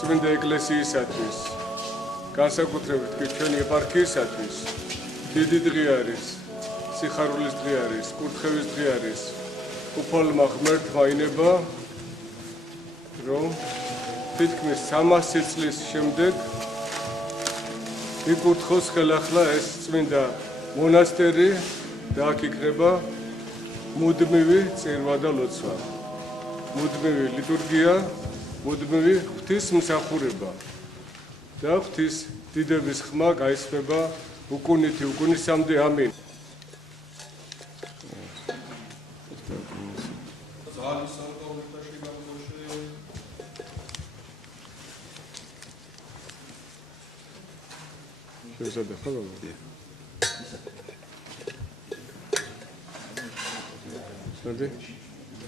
წმინდა ეკლესიისათვის, განსაკუთრებით კი ჩვენი ეპარქიისათვის დიდი დღე არის, სიხარულის დღე არის, კურთხევის დღე არის. უფალმა ღმერთმა ინება, რომ თითქმის 300 წლის შემდეგ იკურთხოს ხელახლა ეს წმინდა მონასტერი და აქ იქნება მუდმივი წირვა და ლოცვა, მუდმივი ლიტურგია, მუდმივი ღვთისმსახურება და ღვთის დიდების ხმა გაისმება უკუნითი უკუნისამდე. ამინ.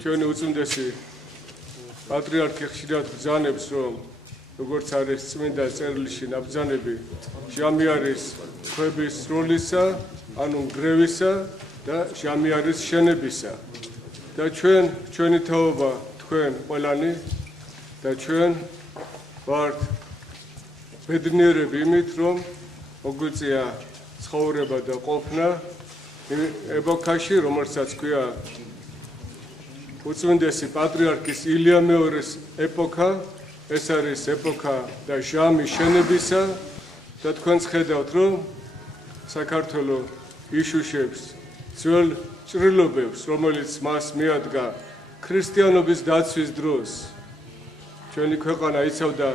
ჩვენი უწმინდესი პატრიარქი ხშირად ბრძანებს, რომ როგორც არის წმინდა წერილში ნაბრძანები, ჟამი არის ქვების სროლისა, ანუ ნგრევისა და ჟამი არის შენებისა. და ჩვენი თაობა, თქვენ ყველანი და ჩვენ ვართ ბედნიერები იმით, რომ მოგვიწია ცხოვრება და ყოფნა ეპოქაში, რომელსაც ქვია უწმინდესი პატრიარქის ილია მეორის ეპოქა. ეს არის ეპოქა და ჟამი შენებისა და თქვენს ხედავთ, რომ საქართველოს იშუშებს ძველ ჭრილობებს, რომელიც მას მიადგა ქრისტიანობის დაცვის დროს. ჩვენი ქვეყანა იცავდა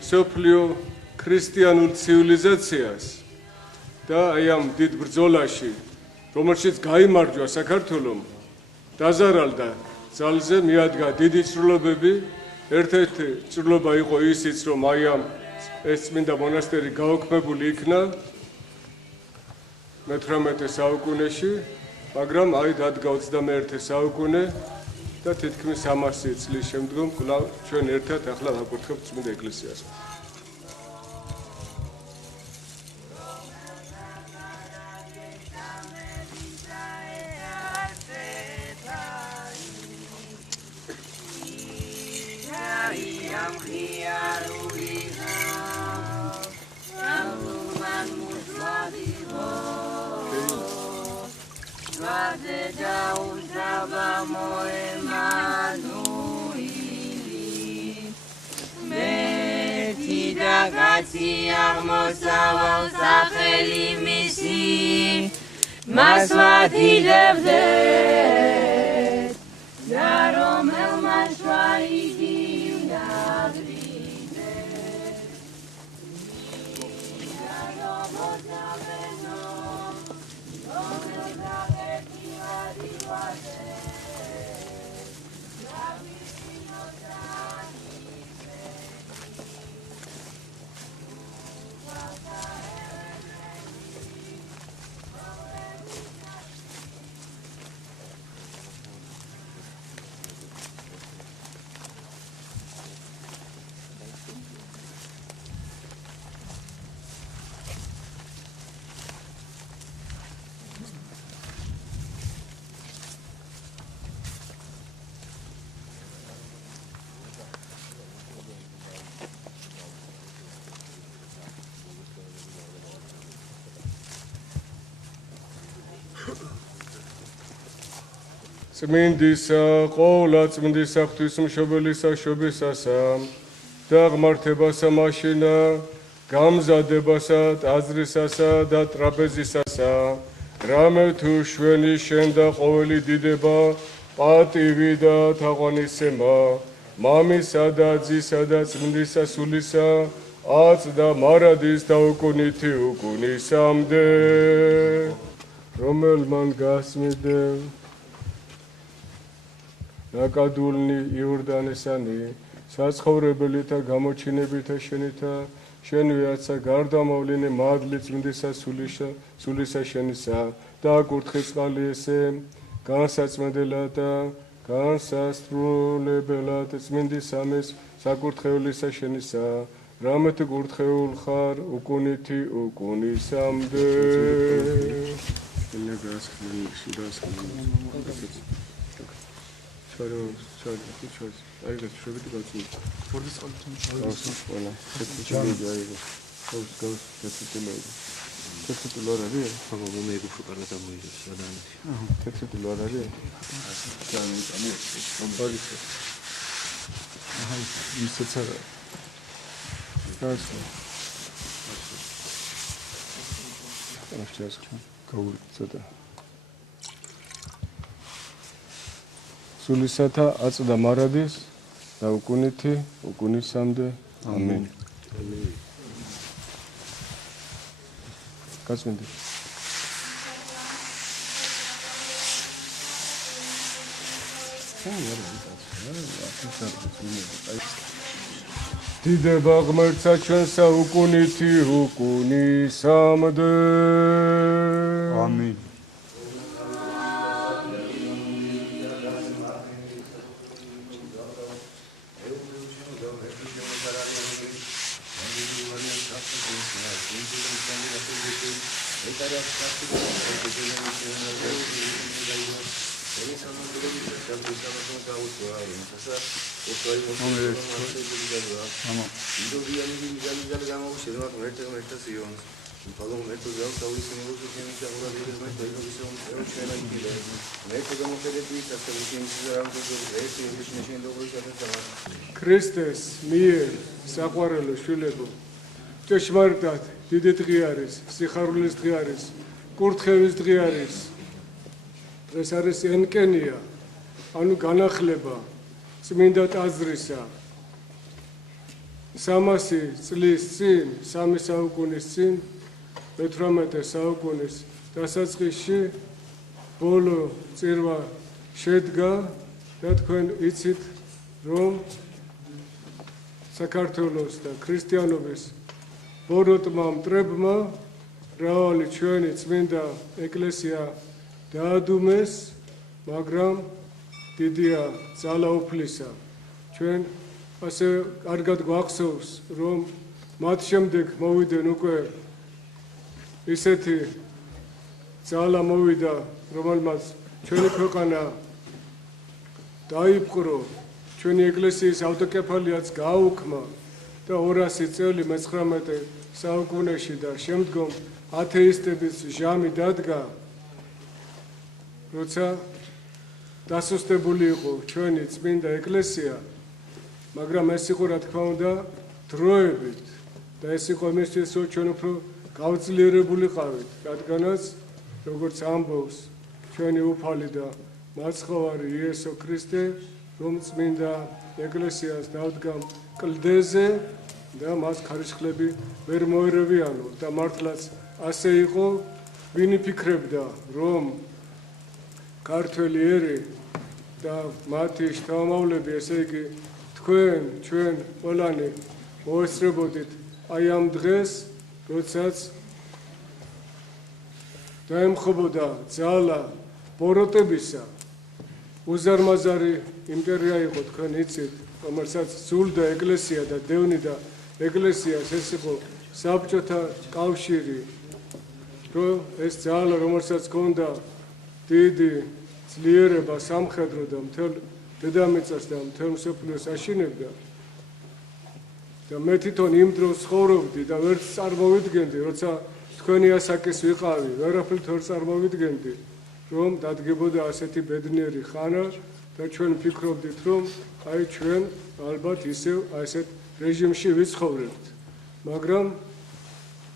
მსოფლიო ქრისტიანულ ცივილიზაციას და აი ამ დიდ ბრძოლაში, რომელშიც გაიმარჯვა საქართველომ, დაზარალდა ძალზე, მიადგა დიდი ჭრილობები. ერთ-ერთი ჭრილობა იყო ისიც, რომ აი ამ ეს წმინდა მონასტერი გაოქმებული იქნა 18 საუკუნეში, მაგრამ აი დადგა 21 საუკუნე და თითქმის 300 წლის შემდგომ კვლავ ჩვენ ერთად ახლა ვაკურთხებთ წმინდა ეკლესიას. მას ვადიდებდეთ და რომელმა შვა იგი უნაგრიდეთ და რომოდავენო რომელდაგეთი ვადივადეთ წმინდისა, ყოვლა წმინდისა ღვთისმშობელისა შობისასა და ღმართებასა მაშინა, გამზადებასა, ტაძრისასა და ტრაპეზისასა, რამე თუ შვენი შენ და ყოველი დიდება, პატივი და თაყვანისცემა, მამისა და ძისა და წმინდისა სულისა, აც და მარადის და უკუნითი უკუნისამდე, რომელმან გასმიდე ნაკადულნი იორდანესანი, საცხოვრებელითა გამოჩინებითა შენითა, შენვიაცა გარდამავლინე მადლი წმინდისა სულისა შენისა და აკურთხის წყალი ესე, განსაწმენდელად და განსასრულებელად წმინდისამეს საკურთხევლისა შენისა, რამე თუ კურთხეულ ხარ უკუნითი უკუნისამდე. სულისათა აწდა მარადის და უკუნითი უკუნისამდე ამენ. გაწმინდი. დიდება ღმერთსა ჩვენსა უკუნითი უკუნისამდე ამინ. ქრისტეს მიერ საყვარელო შვილებო, ჭეშმარიტად დიდი დღე არის, სიხარულის დღე არის, კურთხევის დღე არის. დღეს არის ენკენია, ანუ განახლება წმინდა ტაძრისა. 300 წლის წინ, 3 საუკუნის წინ, 18 საუკუნის დასაწყისში ბოლო წირვა შედგა და თქვენ იცით, რომ საქართველოს და ქრისტიანობის ბოროტმა მტრებმა მრავალი ჩვენი წმინდა ეკლესია დაადუმეს, მაგრამ დიდია ძალაუფლისა. ჩვენ ასე კარგად გვახსოვს, რომ მათ შემდეგ მოვიდნენ უკვე ისეთი ძალა მოვიდა, რომელმაც ჩვენი ქვეყანა დაიპყრო, ჩვენი ეკლესიის ავტოკეფალიაც გააუქმა და 200 წელი 19 საუკუნეში და შემდგომ ათეისტების ჟამი დადგა, როცა დასუსტებული იყო ჩვენი წმინდა ეკლესია, მაგრამ ეს იყო რა თქმა უნდა დროებით და ეს იყო იმისთვის, რომ ჩვენ უფრო გავძლიერებულიყავით, რადგანაც როგორც ამბობს ჩვენი უფალი და მაცხოვარი იესო ქრისტე, რომ წმინდა ეკლესიას დავდგამ კლდეზე და მას ქარიშხლები ვერ მოერევიანო და მართლაც ასე იყო, ვინ იფიქრებდა, რომ ქართველი ერი და მათი შთამომავლები, ესე იგი თქვენ, ჩვენ ყველანი მოესწრებოდით აი ამ დღეს, როდესაც დაემხობოდა ძალა ბოროტებისა. უზარმაზარი იმპერია იყო, თქვენ იცით, რომელსაც სულდა ეკლესია და დევნიდა ეკლესიას, ეს იყო საბჭოთა კავშირი, რომ ეს ძალა, რომელსაც ჰქონდა დიდი ძლიერება სამხედრო და მთელ დედამიწას და მთელ მსოფლიოს აშინებდა. და მე თვითონ იმ დროს ცხოვრობდი და ვერც წარმოვიდგენდი, როცა თქვენი ასაკის ვიყავი, ვერაფრით ვერ წარმოვიდგენდი, რომ დადგებოდა ასეთი ბედნიერი ხანა და ჩვენ ვფიქრობდით, რომ აი ჩვენ ალბათ ისევ ასეთ რეჟიმში ვიცხოვრებთ. მაგრამ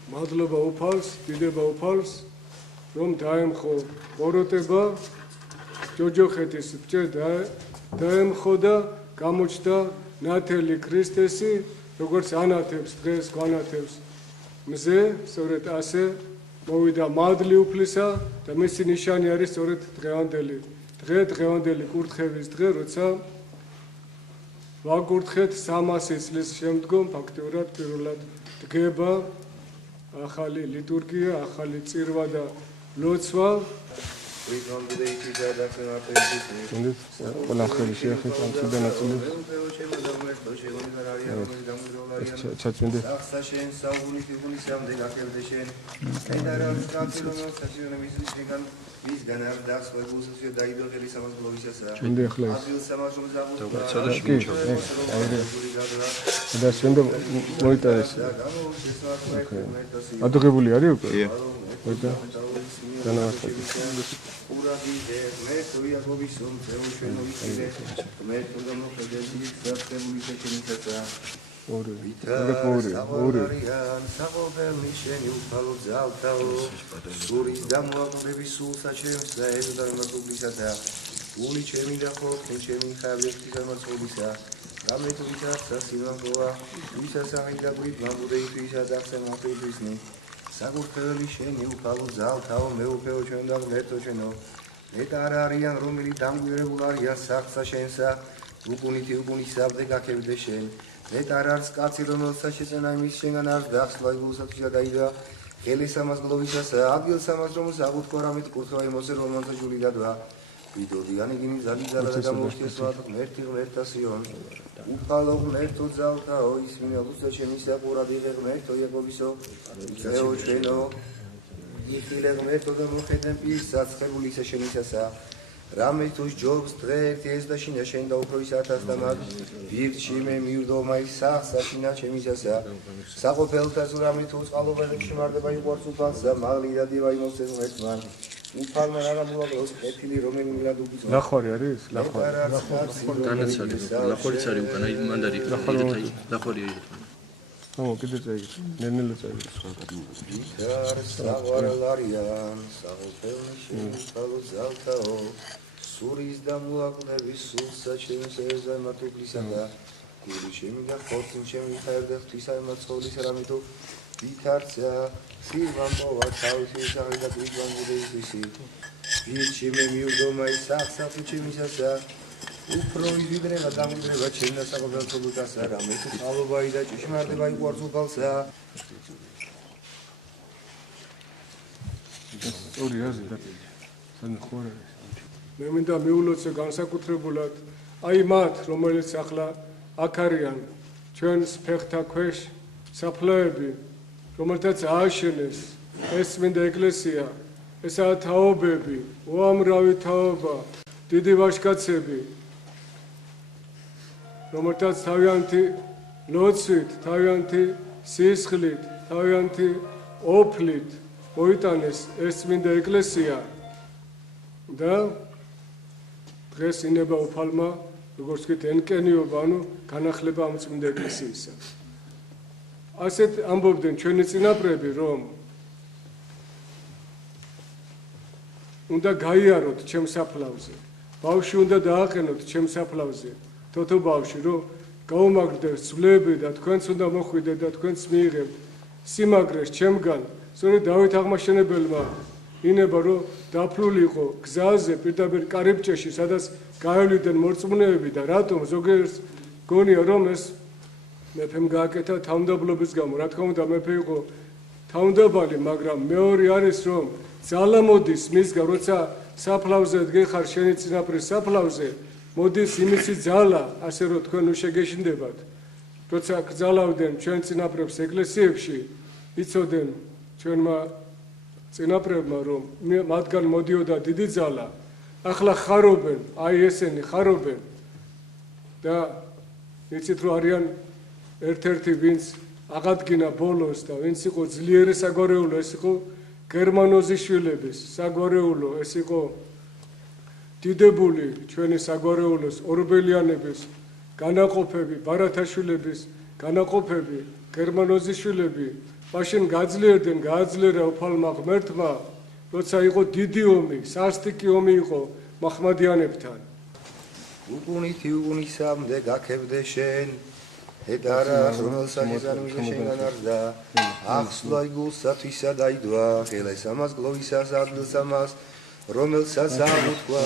მადლობა უფალს, დიდება უფალს, რომ დაემხო ბოროტება, ჯოჯოხეთის ბჭე დაემხო და გამოჩნდა ნათელი ქრისტესი, როგორც ანათებს დღეს განათებს მზე, სწორედ ასე მოვიდა მადლი უფლისა და მისი ნიშანი არის სწორედ დღევანდელი კურთხევის დღე, როცა ვაკურთხეთ 300 წლის შემდგომ ფაქტიურად პირველად დგება ახალი ლიტურგია, ახალი წირვა და ლოცვა ყველა ხელი შეეხეთ ამ წმინდა ნაწილებს. ჩაწმინდე. ჩმინდე ახლა ის. და შენდა მოიტანეს. ადუღებული არის უკვე? მოიტანა. განაახლა. საკურთხეველი შენი უფალო ძალთაო მეუფეო ჩვენ და ღმერთო ჩვენო მეტ არ არიან რომელი დამგვირებულ არიან სახსა შენსა უკუნითი უკუნისავდე გაქებდე შენ მეტ არ არის კაცი რომელსაც შეწენა იმის შენგან არ დახსლა იგულსათვისა დაიდვა ხელისამაზგლოვისას ადგილსამაზ რომ საკურთხო რამით კურთხევა იმოსე რომელთა ჯული დადვა ვიდოდიანი გინი ზალიზალა და გამოშტესვა ღმერთი ღმერთასიონ უფალო ღმერთო ძალთაო ისმინა ლუსა შემისა ყურად იღე ღმერთო იაკობისო იწეო ჩვენო იხილე ღმერთო და მოხედენ პირს საცხებული ისა შენისასა რამე თუ ჯობს დღე ერთი ეს და შინა შენ და უფრო ის 1000 და მაგ ვირჩი მე მივრდომა ის სახსა შინა ჩემისასა საყოფელთას რამე თუ წყალობელებში მარდება იყვარს უფალსა მაღლი და დივა იმოსეს ღმერთმან უფალმა რა მოვაგოს ეთილი რომელი მილად უგის ლახვარი არის? ლახვარი. განაცალე. ლახვარიც არის უკან აი მანდარი. ლახვარი არის. ხო, კიდე წაიგეთ. ნენელა წაიგეთ. საღვარლარიან, საყოფელში უფალო ძალთაო სურის და მოაკლების სულსა ჩემს ეზემათუბლისა და გული ჩემი და ხორცინ ჩემი ხერდა ღვთისა ემაცხოვრის რამითო ვითარცა სილვან მოვა თავისი საღი და გვიგვან გუდეისისი ვირჩი მე მივრდომა ის სახსა თუ ჩემისასა უფრო იდრება დამუდრება ჩემ და საყოფელთო ლუკასა რამე თუ წყალობაი და ჭიშმარდება იყვარს უფალსა ორი აზრი და სანახ ხوره მე მინდა მიულოცე განსაკუთრებულად აი მათ რომელიც ახლა აქ არიან ჩვენს ფეხთა ქვეშ საფლავები რომელთაც ააშენეს ეს წმინდა ეკლესია ესაა თაობები უამრავი თაობა დიდი ვაჟკაცები რომელთაც თავიანთი ლოცვით თავიანთი სისხლით თავიანთი ოფლით მოიტანეს ეს წმინდა ეკლესია და დღეს ინება უფალმა როგორც ვთქვით ენკენიობა ანუ განახლება ამ წმინდა ეკლესიისა ასეთ ამბობდნენ ჩვენი წინაპრები რომ უნდა გაიაროთ ჩემს საფლავზე ბავშვი უნდა დააყენოთ ჩემს საფლავზე თოთო ბავშვი რომ გაუმაგრდეთ ძვლები და თქვენც უნდა მოხვიდეთ და თქვენც მიიღებთ სიმაგრეს ჩემგან სწორედ დავით აღმაშენებელმა ინება რომ დაფლული იყო გზაზე პირდაპირ კარიბჭეში სადაც გაევლიდნენ მორწმუნეები და რატომ ზოგიერთს გონია რომ ეს მეფემ გააკეთა თავმდაბლობის გამო რა თქმა უნდა მეფე იყო თავმდაბალი მაგრამ მეორე არის რომ ძალა მოდის მისგან როცა საფლავზე დგეხარ შენი წინაპრის საფლავზე მოდის იმისი ძალა ასე რომ თქვენ უშეგეშინდებათ როცა გძალავდნენ ჩვენ წინაპრებს ეკლესიებში იცოდნენ ჩვენმა წინაპრებმა რომ მათგან მოდიოდა დიდი ძალა ახლა ხარობენ აი ესენი ხარობენ და იცით რომ არიან ერთ-ერთი ვინც აღადგინა ბოლოს და ვინც იყო ძლიერი საგვარეულო ეს იყო გერმანოზის შვილების საგვარეულო ეს იყო დიდებული ჩვენი საგვარეულოს ორბელიანების განაყოფები ბარათაშვილების განაყოფები გერმანოზის შვილები მაშინ გაძლიერდნენ გააძლიერა უფალმა ღმერთმა როცა იყო დიდი ომი სასტიკი ომი იყო მაჰმადიანებთან უკუნითი უკუნისამდე გაქებდე შენ ედარა რომელსაც იზარმია შენგან არდა ახსლა იგულსათვისა დაიდვა ხელესამას გლოვისას ადგილსამას რომელსაც აღუთქვა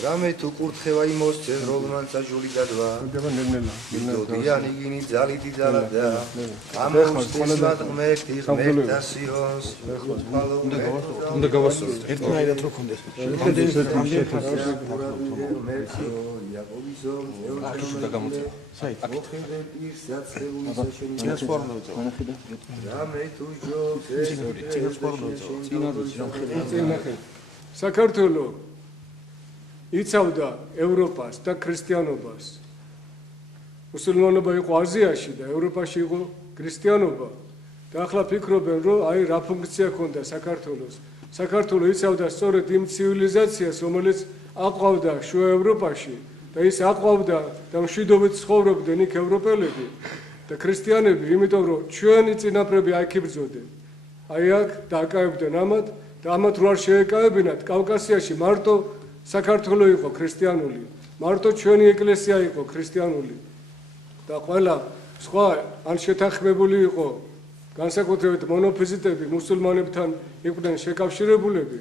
რამე თუ კურთხევა იმოსცენ რომელმანცა ჯული დადვა დოდიანი გინი ძალითი ძალადა ამოუსწესმად ღმერთი ღმერთთა სიონს უნდა გავასწოროთ. ერთმანეთად რო კონდეს. და გამოწევ. რამე თუ საქართველოს იცავდა ევროპას და ქრისტიანობას. მუსულმანობა იყო აზიაში და ევროპაში იყო ქრისტიანობა. და ახლა ფიქრობენ, რომ აი რა ფუნქცია ჰქონდა საქართველოს. საქართველოს იცავდა სწორედ იმ ცივილიზაციას, რომელიც აყვავდა შუა ევროპაში და ის აყვავდა და მშვიდობით ცხოვრობდნენ იქ ევროპელები და ქრისტიანები, იმიტომ რომ ჩვენი წინაპრები აქ იბრძოდნენ. აი აქ დააკავებდნენ ამათ და ამათ რო არ შეეკავებინათ, კავკასიაში მარტო საქართველოს იყო ქრისტიანული, მარტო ჩვენი ეკლესია იყო ქრისტიანული და ყველა სხვა ან შეთანხმებული იყო განსაკუთრებით მონოფიზიტები მუსულმანებთან იყვნენ შეკავშირებულები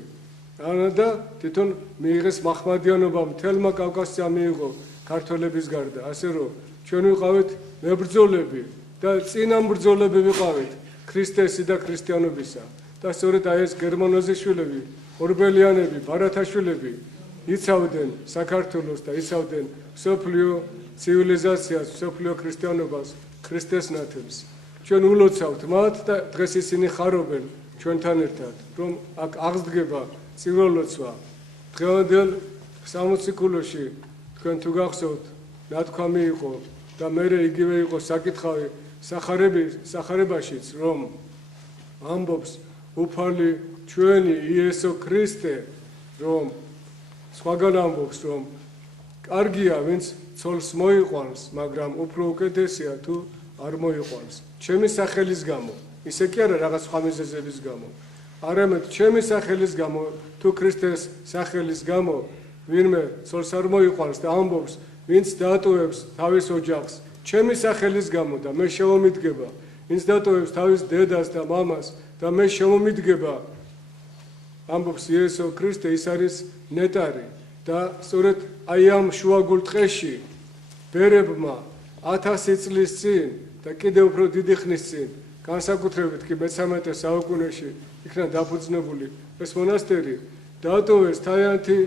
და თვითონ მიიღეს მაჰმადიანობა მთელმა კავკასია მიიღო ქართველების გარდა, ასე რომ ჩვენ ვიყავით მებრძოლები და წინამბრძოლები ვიყავით ქრისტესი და ქრისტიანობისა და სწორედ აი ეს გერმანოზიშვილები, ორბელიანები, ბარათაშვილები იცავდნენ საქართველოს და იცავდნენ მსოფლიო ცივილიზაციას, მსოფლიო ქრისტიანობას, ქრისტეს ნათელს. ჩვენ ულოცავთ მათ და დღეს ისინი ხარობენ ჩვენთან ერთად, რომ აქ აღსდგება ცივილლოცვა. დღევანდელ სამოციქულოში თქვენ თუ გახსოვთ, ნათქვამი იყო და მერე იგივე იყო საკითხავი სახარებაშიც, რომ ამბობს უფალი ჩვენი იესო ქრისტე, რომ სხვაგან ამბობს, რომ კარგია, ვინც ცოლს მოიყვანს, მაგრამ უფრო უკეთესია თუ არ მოიყვანს. ჩემი სახელის გამო, ისე კი არა რაღაც სხვა მიზეზების გამო, არამედ ჩემი სახელის გამო, თუ ქრისტეს სახელის გამო, ვინმე ცოლს არ მოიყვანს და ამბობს, ვინც დაატოვებს თავის ოჯახს, ჩემი სახელის გამო და მე შემომიდგება, ვინც დაატოვებს თავის დედას და მამას და მე შემომიდგება, ამბობს იესო ქრისტე, ის არის ნეტარი და სწორედ აი ამ შუაგულ ტყეში ბერებმა 1000 წლის წინ და კიდევ უფრო დიდი ხნის წინ, განსაკუთრებით კი მე-13 საუკუნეში იქნა დაფუძნებული ეს მონასტერი, დაატოვეს თავიანთი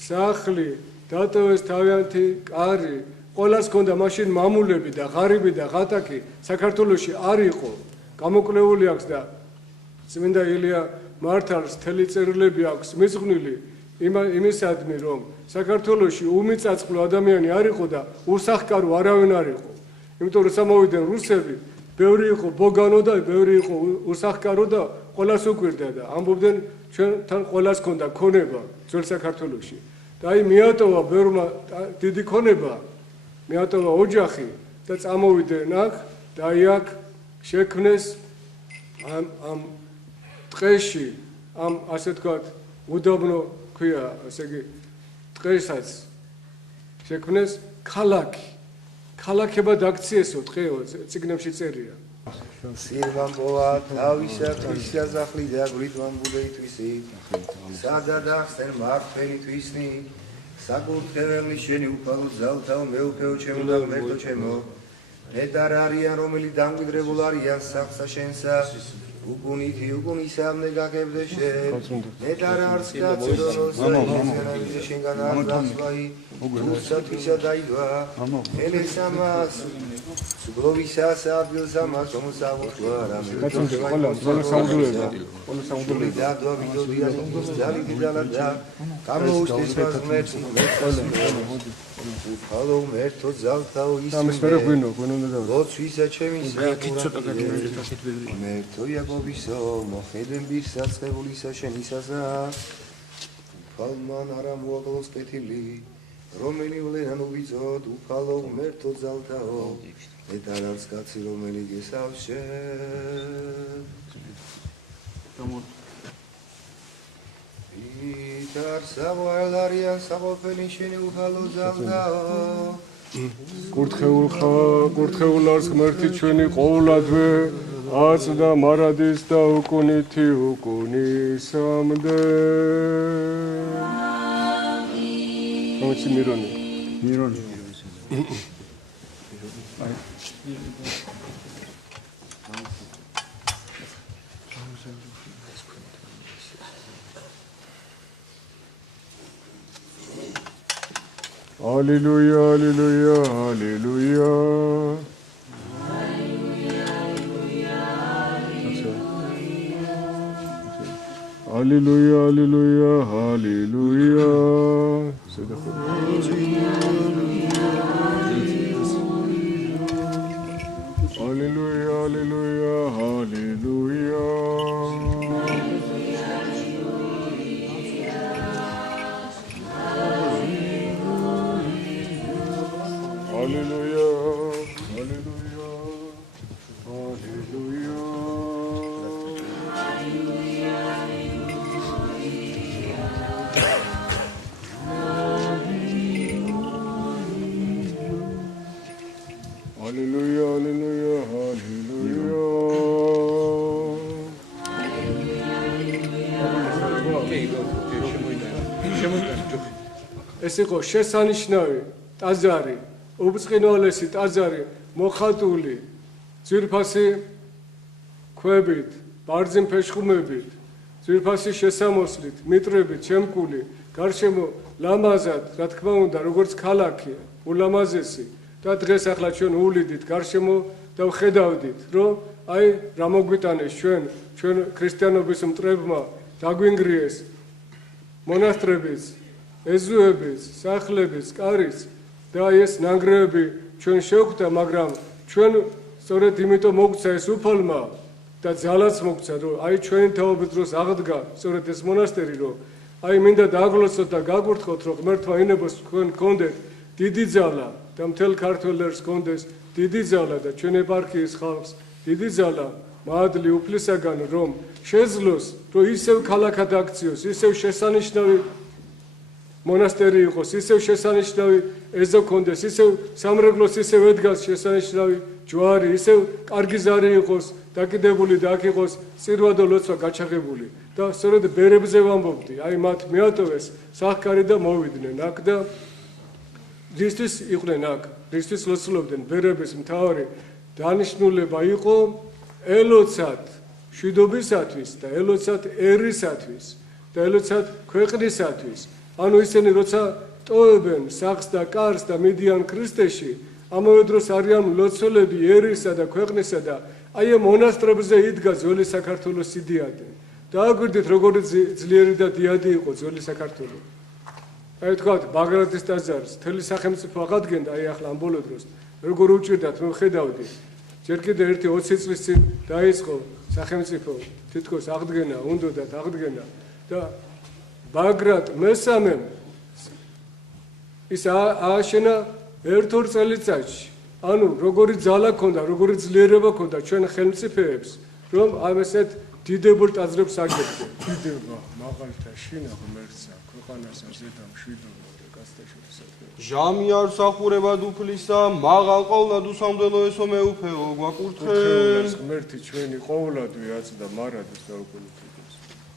სახლი, დაატოვეს თავიანთი კარი, ყველას ჰქონდა მაშინ მამულები და ღარიბი და ღატაკი საქართველოში არ იყო, გამოკლეული აქვს და წმინდა ილია მართალს მთელი წერილები აქვს მისღვნილი იმისადმი, რომ საქართველოში უმიწაწყლო ადამიანი არ იყო და უსახკარო არავინ არ იყო. იმიტომ რომ სამოვიდნენ რუსები, ბევრი იყო ბოგანო და ბევრი იყო უსახკარო და ყველას უკვირდა და ამბობდნენ ჩვენთან ყველას ჰქონდა ქონება ძველ საქართველოში. და აი მიატოვა ბევრმა დიდი ქონება, მიატოვა ოჯახი და წამოვიდნენ აქ და აი აქ შექმნეს ამ ტყეში, ამ ასე თქვათ უდაბნო ქვია, ასე იგი ტყესაც შექმნეს ქალაქი. ქალაქებად აქციესო ტყეო, წიგნებში წერია. სილვან პოვა თავისათვის სახლი და ბრიტვან ბუდეითვისი სადადა ხსენ მართვენი თვისნი საკურთხეველი შენი უფალო ძალთაო მეუფეო ჩემო და ღმერთო ჩემო ნეტარ არიან რომელი დამკვიდრებულ არიან სახსა შენსა უგუნითი უგუნისამდე გაგებდე შენ ნეტარ არც კაცდონოს და შენგან არ დასვაი უსათვისა დაიდვა ელესამას სუგლოვისას ადგილს ამას მომსაუბრა რამე ყველა საუბრდება და დავიდოდია ძალითი ძალადა გამოუსწეს ღმერთი უფალო ღმერთო ძალთაო ისმე ლოცვისა ჩემი ღმერთო იაკობისო მოხედენ ბირსაწყებულისა შენისასა უფალმან არა მოაკლოს კეთილი რომელი ვლენან უბიძოთ უფალო ღმერთო ძალთაო ნეტარ არც კაცი რომელი გესავს შენ იტარ საღვარლარიან საყოფელი შენი უფალო ძალთაო კურთხეულ არს ღმერთი ჩვენი ყოვლადვე აწდა მარადის და უკუნითი უკუნისამდე მომიცი მირონი. მირონი. Alleluia, alleluia, alleluia. Alleluia, alleluia, alleluia. Alleluia, alleluia, alleluia. Alleluia, alleluia, Alleluia, alleluia, ეს იყო შესანიშნავი ტაძარი, უბრწყინვალესი ტაძარი, მოხატული ძვირფასი ქვებით, ბარძიმ ფეშხუმებით, ძვირფასი შესამოსლით, მიტრებით, შემკული, გარშემო ლამაზად, რა თქმა უნდა, როგორც ქალაქი, ულამაზესი და დღეს ახლა ჩვენ უვლიდით გარშემო და ვხედავდით, რომ აი რა მოგვიტანეს ჩვენ ქრისტიანობის მტრებმა დაგვინგრიეს მონასტრების, ეზოების, სახლების, კარის და ეს ნანგრევები ჩვენ შევხვდა, მაგრამ ჩვენ სწორედ იმიტომ მოგცა ეს უფალმა და ძალაც მოგცა, რომ აი ჩვენი თაობის დროს აღდგა სწორედ ეს მონასტერი, რომ აი მინდა დააგლოცოთ და გაგურთხოთ, რომ ღმერთმა ინებოს თქვენ გქონდეთ დიდი ძალა და მთელ ქართველებს გქონდეს დიდი ძალა და ჩვენ ეპარქიის ხალხს დიდი ძალა მადლი უფლისაგან, რომ შეძლოს, რომ ისევ ქალაქად აქციოს, ისევ შესანიშნავი მონასტერი იყოს, ისევ შესანიშნავი ეზო გქონდეს, ისევ სამრეკლოს ისევ ედგას შესანიშნავი ჯვარი, ისევ კარგი ზარი იყოს დაკიდებული და აქ იყოს წირვა და ლოცვა გაჩაღებული. და სწორედ ბერებზე ვამბობდი, აი მათ მეატოვეს სახკარი და მოვიდნენ აქ და რისთვის იყვნენ აქ, რისთვის ლოცულობდნენ ბერების მთავარი დანიშნულება იყო ელოცად მშვიდობისათვის და ელოცად ერისათვის და ელოცად ქვეყნისათვის. ანუ ისინი როცა ტოვებენ სახს და კარს და მიდიან ქრისტეში, ამავე დროს არიან ლოცულები ერისა და ქვეყნისა და აი ამ მონასტრებზე იდგა ძველი საქართველოს სიდიადე. დააგვირდით როგორი ძლიერი და დიადი იყო ძველი საქართველო. აი თქვათ ბაგრატის ტაძარს მთელი სახელმწიფო აღადგენდა, აი ახლა ამ ბოლო დროს როგორ უჭირდათ მე ვხედავდი. ჯერ კიდევ ერთი 20 წლის წინ დაიწყო სახელმწიფო თითქოს აღდგენა, უნდათ აღდგენა და ბაგრატ მესამემ ის ააშენა ერთ-ორ წელიწადში. ანუ როგორი ძალა ქონდა, როგორი ძლიერება ქონდა ჩვენ ხელმწიფეებს, რომ ამ ესეთ დიდებულ ტაძრებს აგებდნენ. დიდება, მაღალთა შინა ღმერთსა, ქვეყანასა ზედა მშვიდობა და კაცთაშორისა. ჟამი არ სახურება დუფლისა, მაღალ ყოვლად უსამდელო ესო მეუფეო, გვაკურთხენ. ღმერთი ჩვენი ყოვლად ვიაწდა მარადოს და უკუნით.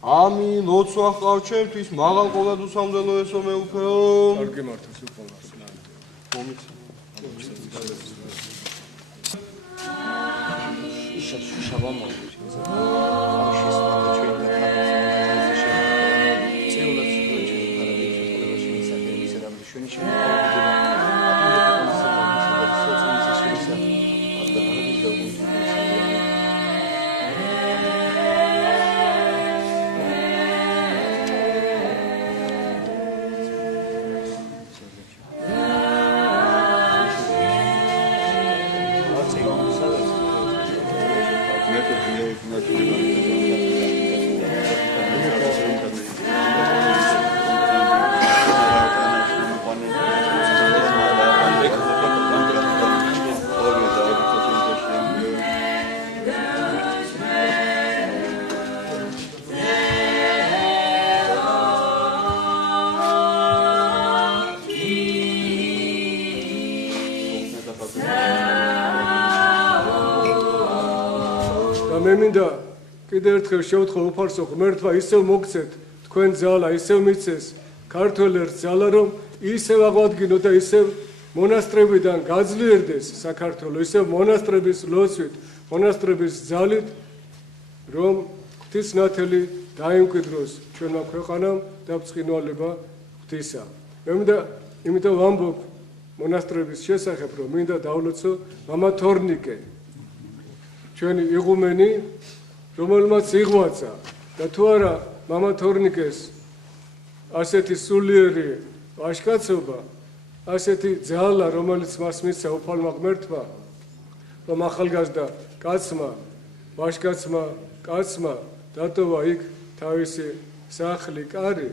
ამინ, ლოცვა ჰყავ ჩემთვის, მაღალ ყოვლად უსამდელო ესო მეუფეო. კარგი მართოს უყოლას. მე მინდა კიდევ ერთხელ შევთხოვ უფალსო ღმერთმა ისევ მოგცეთ თქვენ ძალა, ისევ მიცეს ქართველებს ძალა, რომ ისევ აღვადგინოთ და ისევ მონასტრებიდან გაძლიერდეს საქართველო, ისევ მონასტრების ლოცვით, მონასტრების ძალით, რომ ღვთისნათელი დაიმკვიდროს ჩვენმა ქვეყანამ და ბრწყინვალება ღვთისა. მე მინდა იმიტომ ვამბობ მონასტრების შესახებ, რომ მინდა დავლოცო მამა თორნიკე, ჩვენი იღუმენი, რომელმაც იღვაცა და თუ არა მამა თორნიკეს ასეთი სულიერი ვაჟკაცობა, ასეთი ძალა, რომელიც მას მისცა უფალმა ღმერთმა, რომ ახალგაზრდა კაცმა, ვაჟკაცმა, კაცმა დატოვა იქ თავისი სახლი, კარი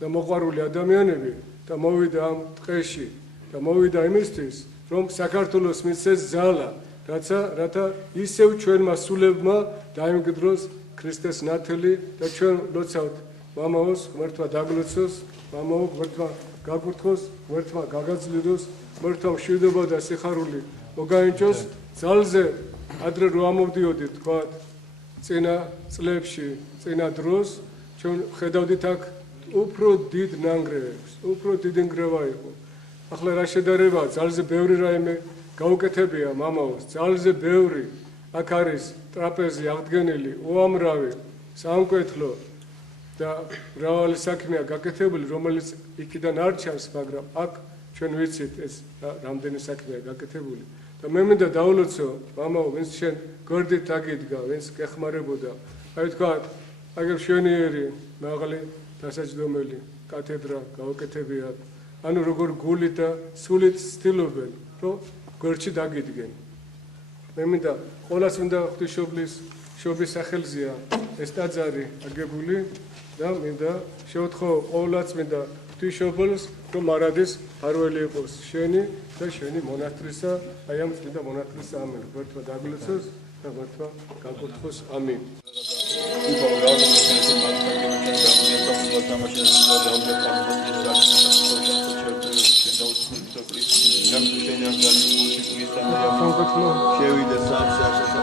და მოყვარული ადამიანები და მოვიდა ამ ტყეში და მოვიდა იმისთვის, რომ საქართველოს მისცეს ძალა, რათა ისევ ჩვენმა სულებმა დაიმკვიდროს ქრისტეს ნათელი და ჩვენ ლოცავთ მამაოს, ღმერთმა დაგლოცოს, მამაო, ღმერთმა გაკურთხოს, ღმერთმა გაგაძლიეროს, ღმერთმა მშვიდობა და სიხარული მოგაენჭოს. ძალზე ადრე რო ამოვდიოდით, თქვა წინა წლებში, წინა დროს, ჩვენ ხედავდით აქ უფრო დიდ ნანგრევებს, უფრო დიდი ნგრევა იყო. ახლა რა შედარება, ძალზე ბევრი რაიმე გაუკეთებია მამაოს, ძალზე ბევრი აქ არის ტრაპეზი აღდგენილი, უამრავი სამკვეთლო და მრავალი საქმეა გაკეთებული, რომელიც იქიდან არ ჩანს, მაგრამ აქ ჩვენ ვიცით ეს რამდენი საქმეა გაკეთებული. და მე მინდა დავლოცო, მამაო, ვინც შენ გვერდით აგიდგა, ვინც გეხმარებოდა, აი თქვა, აგერ შვენიერი, მაღალი დასაჯდომელი კათედრა გაუკეთებიათ, ანუ როგორ გულით და სულით ცდილობენ, რომ გვერდში დაგიდგენ. მე მინდა ყველას მინდა ღვთისმშობლის შობის სახელზეა ეს ტაძარი აგებული და მინდა შევთხოვო ყოველას მინდა ღვთისმშობელს, რომ მარადის არველი იყოს შენი და შენი მონასტრისა, აი ამ წმინდა მონასტრისა ამენ. ღმერთმა დაგლოცოს და ღმერთმა გაკურთხოს. ამინ. შევიდა სამსახურში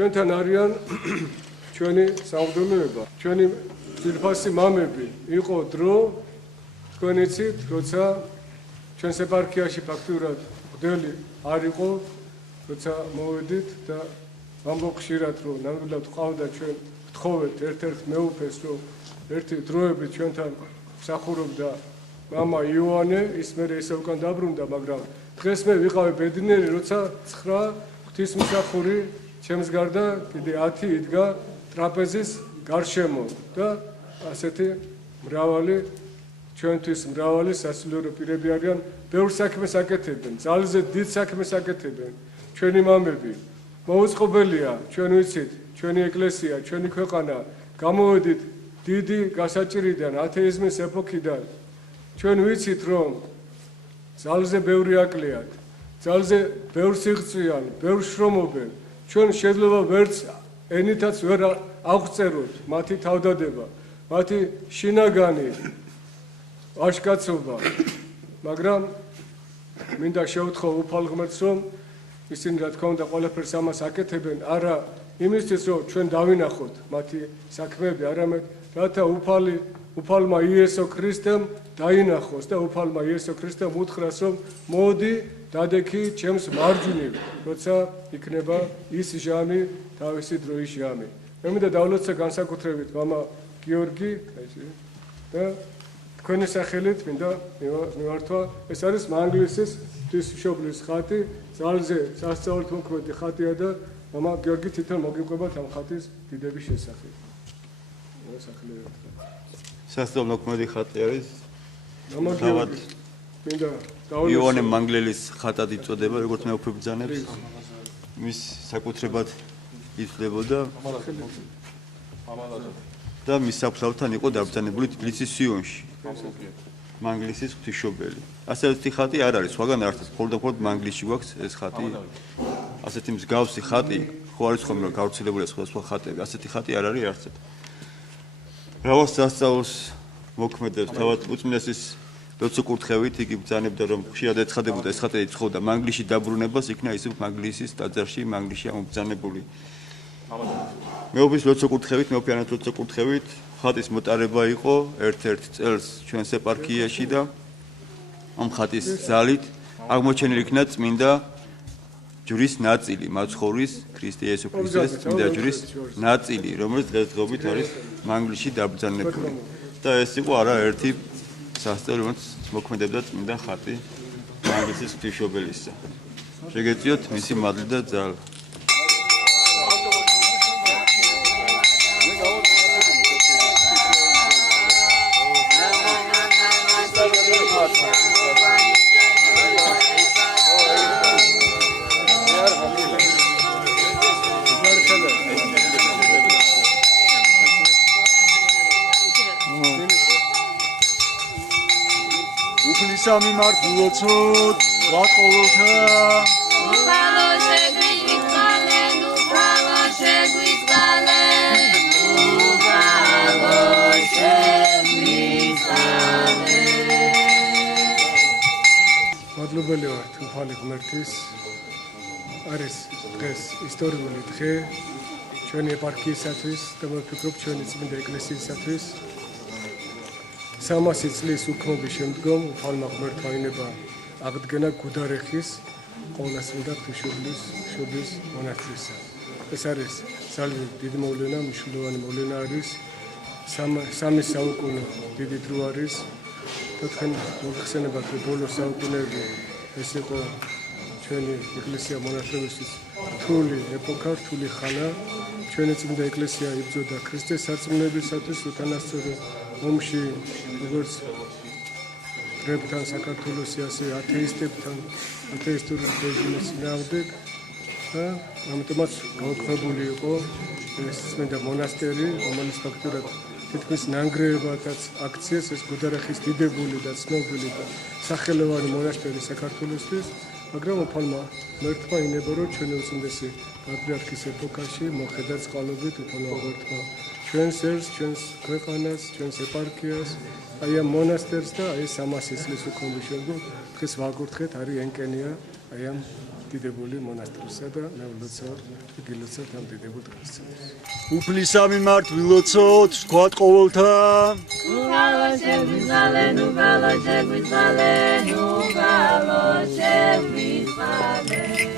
ჩვენთან არიან ჩვენი საავადმყოფოება, ჩვენი ძირფასი მამები იყო დრო, თქვენ იცით, როცა ჩვენს ეპარქიაში ფაქტურად მღვდელი არ იყო, როცა მოვედით და ვამბობ ხშირად, რომ ნამდვილად ყავდა ჩვენ გთხოვეთ ერთ-ერთ მეუფეს, რომ ერთი დროებით ჩვენთან მსახურობდა მამა იოანე, ის მერე ისე უკან დაბრუნდა, მაგრამ დღეს მე ვიყავი ბედნიერი, როცა 9 ღვთისმსახური ჩემს გარდა კიდე 10 იდგა ტრაპეზის გარშემო და ასეთი მრავალი ჩვენთვის მრავალი სასულიერო პირები არიან, ბევრ საქმეს აკეთებენ, ძალზე დიდ საქმეს აკეთებენ. ჩვენი მამები მოუწყობელია, ჩვენ ვიცით, ჩვენი ეკლესია, ჩვენი ქვეყანა გამოვედით დიდი გასაჭირიდან, ათეიზმის ეპოქიდან. ჩვენ ვიცით, რომ ძალზე ბევრი აკლიათ, ძალზე ბევრ სიღწვიან, ბევრ შრომობენ. ჩვენ შეიძლება ვერც ენითაც ვერ აღვწეროთ მათი თავდადება, მათი შინაგანი აშკაცობა, მაგრამ მინდა შევთხოვ უფალ ღმერთს, რომ ისინი რა თქმა უნდა ყველაფერს ამას აკეთებენ, არა იმისთვის, რომ ჩვენ დავინახოთ მათი საქმეები, არამედ რათა უფალმა იესო ქრისტემ დაინახოს და უფალმა იესო ქრისტემ უთხრას, რომ მოდი დადექი ჩემს მარჯვნივ, როცა იქნება ის ჟამი, თავისი დროის ჟამი. მე მინდა დავლოცე განსაკუთრებით მამა გიორგი და თქვენი სახელით მინდა მიმართვა. ეს არის მანგლისის ღვთისმშობლის ხატი, ძალზე სასწაულთმოქმედი ხატია და მამა გიორგი თვითონ მოგიყვებათ ამ ხატის დიდების შესახებ. სასწაულთმოქმედი ხატი არის მამა გიორგი მინდა დავლოცე იოანე მანგლელის ხატად იწოდება, როგორც მეუფე ბრძანებს. მის საკუთრებად ითვლებოდა და მის საფლავთან იყო დაბრძანებული თბილისის სიონში. მანგლისის ღვთისმშობელი. ასეთი ხატი არ არის, სხვაგან არ არის, მხოლოდ მანგლისში გვაქვს ეს ხატი. ასეთი მსგავსი ხატი, ხო არის ხოლმე რომ გავრცელებულია სხვადასხვა ხატები, ასეთი ხატი არ არის არცეთ. მრავალ სასწაულს მოქმედებს თავად უწმინდესის ლოცვა-კურთხევით, იგი ბრძანებდა, რომ ხშირად ეცხადებოდა ეს ხატი იცხოვდა მანგლისში დაბრუნებას, იქნა ისევ მანგლისის ტაძარში, მანგლისში ამობრძანებული. მეუფის ლოცვა-კურთხევით, მეუფიანის ლოცვა-კურთხევით ხატის მოტარება იყო ერთ-ერთ წელს ჩვენს ეპარქიაში და ამ ხატის ძალით აღმოჩენილი იქნა წმინდა ჯვრის ნაწილი, მაცხოვრის ქრისტე იესო ქრისტეს წმინდა ჯვრის ნაწილი, რომელიც დღესდღეობით არის მანგლისში დაბრძანებული. და ეს იყო არაერთი სასწაული, რომელიც მოქმედებდა წმინდა ხატი მანგლისის ღვთისმშობელისა. შეგეწიოთ მისი მადლი და ძალა. სამი მართ ვილოცოთ ვაყოლოთა უფალო შეგვიწყალენ, უფალო შეგვიწყალენ, უფალო შეგვიწყალენ. მადლობელი ვართ უფალი ღმერთის. არის დღეს ისტორიული დღე ჩვენი ეპარქიისათვის და ვფიქრობ ჩვენი წმინდა ეკლესიისათვის. 300 წლის უქმობის შემდგომ უფალმა ღმერთმა ინება აღდგენა გუდარეხის ყოვლასწმინდა ღვთისმშობლის მონასტრისა. ეს არის ძალიან დიდი მოვლენა, მნიშვნელოვანი მოვლენა არის. 3 საუკუნე დიდი დრო არის და თქვენ მოგხსენებათ, რომ ბოლო საუკუნეები ეს იყო ჩვენი ეკლესია მონასტრებისთვის რთული ეპოქა, რთული ხანა. ჩვენი წმინდა ეკლესია იბრძოდა ქრისტეს სარწმუნოებისათვის უთანასწორო ომში, როგორც დრებთან საქართველოსი, ასე ათეისტებთან, ათეისტური რეჟიმის წინააღმდეგ და ამიტომაც გაუქმებული იყო ეს წმინდა მონასტერი, რომელიც ფაქტურად თითქმის ნანგრევებადაც აქციეს ეს გუდარეხის დიდებული და ცნობილი და სახელოვანი მონასტერი საქართველოსთვის, მაგრამ უფალმა ღმერთმა ინება, რომ ჩვენი უწმინდესი პატრიარქის ეპოქაში მოხედა წყალობით უფალმა ღმერთმა ჩვენს ერს, ჩვენს ქვეყანას, ჩვენს ეპარქიას, აი ამ მონასტერს და აი 300 წლის უქმობის შემდგომ დღეს ვაკურთხეთ, არის ენკენია აი ამ დიდებული მონასტრისა და მე ვლოცავ გილოცავ ამ დიდებულ დღესწაულს. უფლისა მიმართ ვილოცოთ ვთქვათ ყოველთა უფალო შეგვიწყალენ, უფალო შეგვიწყალენ, უფალო შეგვიწყალენ.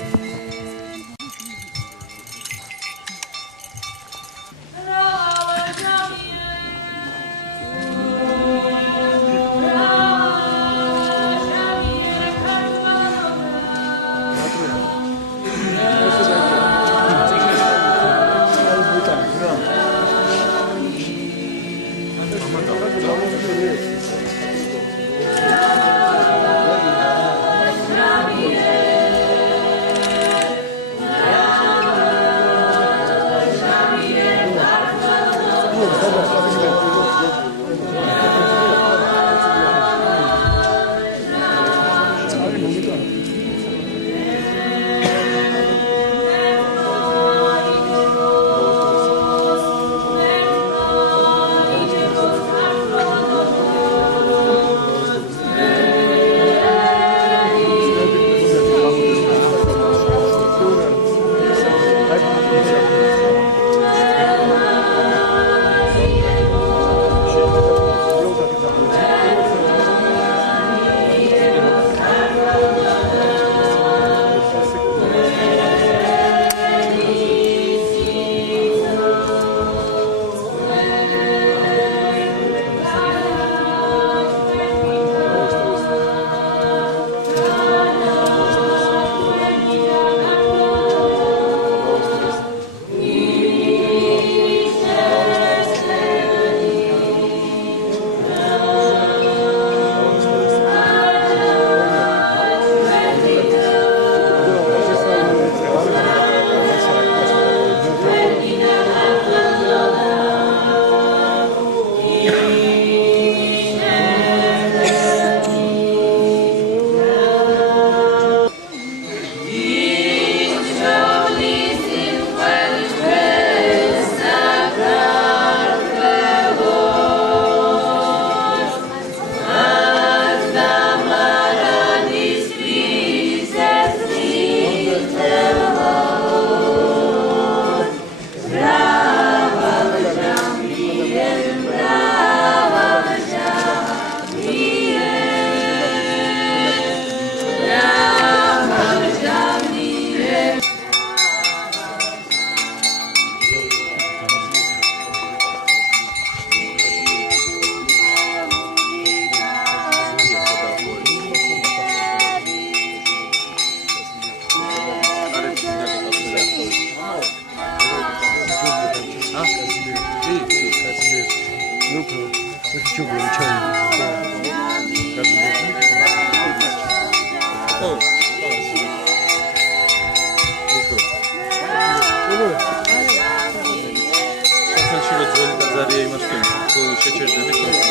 შეჭერდებით